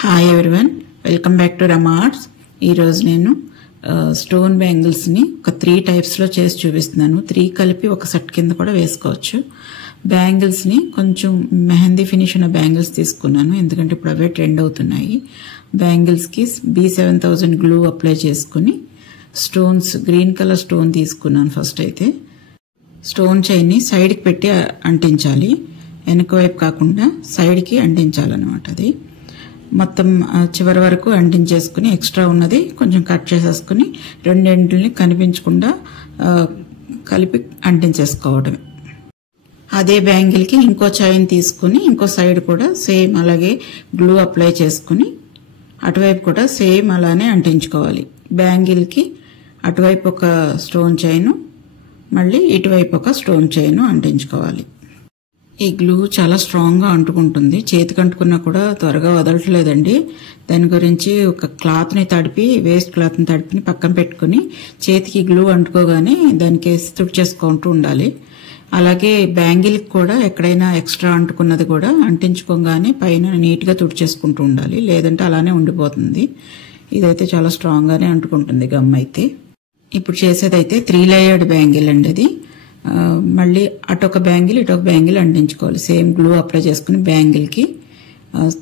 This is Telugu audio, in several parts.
Hi everyone, welcome back to Rama arts. ఈరోజు నేను స్టోన్ బ్యాంగిల్స్ని ఒక 3 టైప్స్లో చేసి చూపిస్తున్నాను. 3 కలిపి ఒక సెట్ కింద కూడా వేసుకోవచ్చు. బ్యాంగిల్స్ని కొంచెం మెహందీ ఫినిష్ ఉన్న బ్యాంగిల్స్ తీసుకున్నాను, ఎందుకంటే ఇప్పుడు అవే ట్రెండ్ అవుతున్నాయి. బ్యాంగిల్స్కి B7000 గ్లూ అప్లై చేసుకుని స్టోన్స్, గ్రీన్ కలర్ స్టోన్ తీసుకున్నాను. ఫస్ట్ అయితే స్టోన్ చైన్ని సైడ్కి పెట్టి అంటించాలి, వెనక వైపు కాకుండా సైడ్కి అంటించాలన్నమాట. అది మొత్తం చివరి వరకు అంటించేసుకుని ఎక్స్ట్రా ఉన్నది కొంచెం కట్ చేసేసుకుని రెండింటిని కనిపించకుండా కలిపి అంటించేసుకోవడమే. అదే బ్యాంగిల్కి ఇంకో చైన్ తీసుకుని ఇంకో సైడ్ కూడా సేమ్ అలాగే గ్లూ అప్లై చేసుకుని అటువైపు కూడా సేమ్ అలానే అంటించుకోవాలి. బ్యాంగిల్కి అటువైపు ఒక స్టోన్ చైను, మళ్ళీ ఇటువైపు ఒక స్టోన్ చైను అంటించుకోవాలి. ఈ గ్లూ చాలా స్ట్రాంగ్గా అంటుకుంటుంది, చేతికి అంటుకున్నా కూడా త్వరగా వదలట్లేదండి. దాని గురించి ఒక క్లాత్ని తడిపి, వేస్ట్ క్లాత్ని తడిపి పక్కన పెట్టుకుని చేతికి గ్లూ అంటుకోగానే దానికి తుడిచేసుకుంటూ ఉండాలి. అలాగే బ్యాంగిల్కి కూడా ఎక్కడైనా ఎక్స్ట్రా అంటుకున్నది కూడా అంటించుకోగానే పైన నీట్గా తుడిచేసుకుంటూ ఉండాలి, లేదంటే అలానే ఉండిపోతుంది. ఇదైతే చాలా స్ట్రాంగ్గానే అంటుకుంటుంది గమ్ అయితే. ఇప్పుడు చేసేదైతే 3 లేయర్డ్ బ్యాంగిల్ అండి. అది మళ్ళీ అటొక బ్యాంగిల్ ఇటొక బ్యాంగిల్ అంటించుకోవాలి. సేమ్ గ్లూ అప్లై చేసుకుని బ్యాంగిల్కి,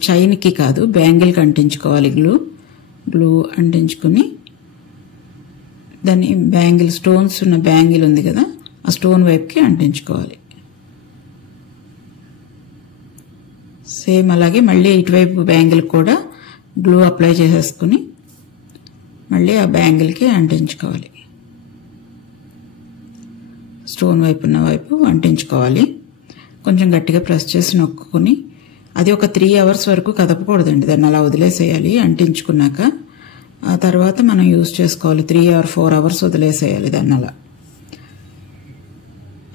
చైన్కి కాదు బ్యాంగిల్కి అంటించుకోవాలి. గ్లూ అంటించుకుని దాన్ని బ్యాంగిల్, స్టోన్స్ ఉన్న బ్యాంగిల్ ఉంది కదా, ఆ స్టోన్ వైపుకి అంటించుకోవాలి. సేమ్ అలాగే మళ్ళీ ఇటువైపు బ్యాంగిల్ కూడా గ్లూ అప్లై చేసేసుకుని మళ్ళీ ఆ బ్యాంగిల్కి అంటించుకోవాలి. స్టోన్ వైపు ఉన్న వైపు అంటించుకోవాలి. కొంచెం గట్టిగా ప్రెస్ చేసి నొక్కుని అది ఒక 3 అవర్స్ వరకు కదపకూడదండి, దాన్ని అలా వదిలేసేయాలి. అంటించుకున్నాక ఆ తర్వాత మనం యూజ్ చేసుకోవాలి. 3 or 4 అవర్స్ వదిలేసేయాలి దాన్ని.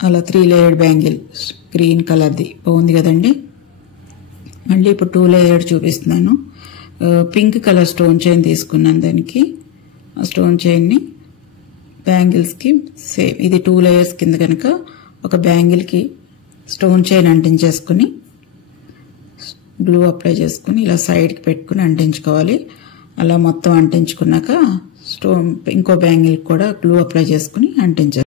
అలా 3 లేయర్డ్ బ్యాంగిల్ గ్రీన్ కలర్ది బాగుంది కదండి. మళ్ళీ ఇప్పుడు 2 లేయర్డ్ చూపిస్తున్నాను. పింక్ కలర్ స్టోన్ చైన్ తీసుకున్నాను. దానికి ఆ స్టోన్ చైన్ని బ్యాంగిల్స్కి సేమ్ ఇది 2 లేయర్స్ కింద కనుక ఒక బ్యాంగిల్కి స్టోన్ చైన్ అంటించేసుకుని గ్లూ అప్లై చేసుకుని ఇలా సైడ్కి పెట్టుకుని అంటించుకోవాలి. అలా మొత్తం అంటించుకున్నాక ఇంకో బ్యాంగిల్కి కూడా గ్లూ అప్లై చేసుకుని అంటించాలి.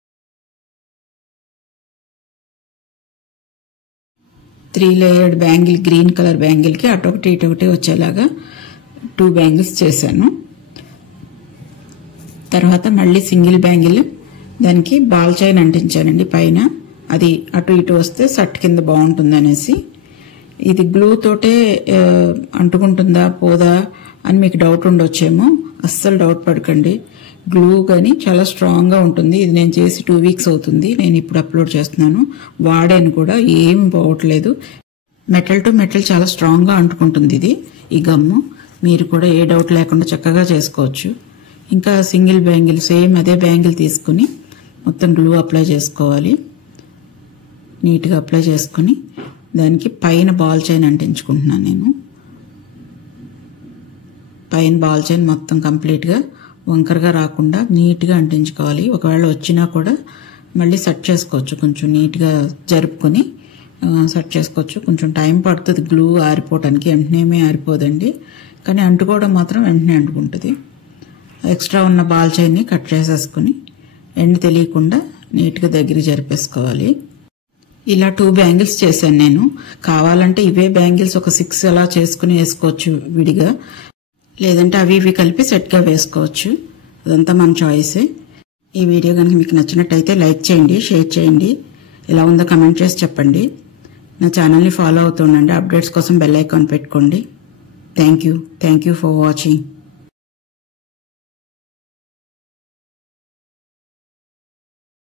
3 లేయర్డ్ బ్యాంగిల్ గ్రీన్ కలర్ బ్యాంగిల్కి అటొకటి ఇటొకటి వచ్చేలాగా 2 బ్యాంగిల్స్ చేశాను. తర్వాత మళ్ళీ సింగిల్ బ్యాంగిల్ దానికి బాల్ చైన్ అంటించానండి పైన. అది అటు ఇటు వస్తే సట్ కింద బాగుంటుంది అనేసి. ఇది గ్లూ తోటే అంటుకుంటుందా పోదా అని మీకు డౌట్ ఉండొచ్చేమో. అస్సలు డౌట్ పడకండి, గ్లూ కానీ చాలా స్ట్రాంగ్గా ఉంటుంది. ఇది నేను చేసి 2 వీక్స్ అవుతుంది, నేను ఇప్పుడు అప్లోడ్ చేస్తున్నాను. వాడాను కూడా, ఏమి పోవట్లేదు. మెటల్ టు మెటల్ చాలా స్ట్రాంగ్గా అంటుకుంటుంది ఇది, ఈ గమ్ము. మీరు కూడా ఏ డౌట్ లేకుండా చక్కగా చేసుకోవచ్చు. ఇంకా సింగిల్ బ్యాంగిల్ సేమ్ అదే బ్యాంగిల్ తీసుకుని మొత్తం గ్లూ అప్లై చేసుకోవాలి. నీట్గా అప్లై చేసుకుని దానికి పైన బాల్ చైన్ అంటించుకుంటున్నాను నేను. పైన బాల్ చైన్ మొత్తం కంప్లీట్గా వంకరగా రాకుండా నీట్గా అంటించుకోవాలి. ఒకవేళ వచ్చినా కూడా మళ్ళీ సెట్ చేసుకోవచ్చు, కొంచెం నీట్గా జరుపుకొని సెట్ చేసుకోవచ్చు. కొంచెం టైం పడుతుంది గ్లూ ఆరిపోవటానికి, వెంటనే ఆరిపోదండి, కానీ అంటుకోవడం మాత్రం వెంటనే అంటుకుంటుంది. ఎక్స్ట్రా ఉన్న బాల్ చైన్ని కట్ చేసేసుకుని ఎండ్ తెలియకుండా నీట్గా దగ్గరికి జరిపేసుకోవాలి. ఇలా 2 బ్యాంగిల్స్ చేశాను నేను. కావాలంటే ఇవే బ్యాంగిల్స్ ఒక 6 అలా చేసుకుని వేసుకోవచ్చు విడిగా, లేదంటే అవి ఇవి కలిపి సెట్గా వేసుకోవచ్చు. అదంతా మన చాయిసే. ఈ వీడియో కనుక మీకు నచ్చినట్టయితే లైక్ చేయండి, షేర్ చేయండి, ఎలా ఉందో కమెంట్ చేసి చెప్పండి. నా ఛానల్ని ఫాలో అవుతుండండి. అప్డేట్స్ కోసం బెల్ ఐకాన్ పెట్టుకోండి. Thank you for watching.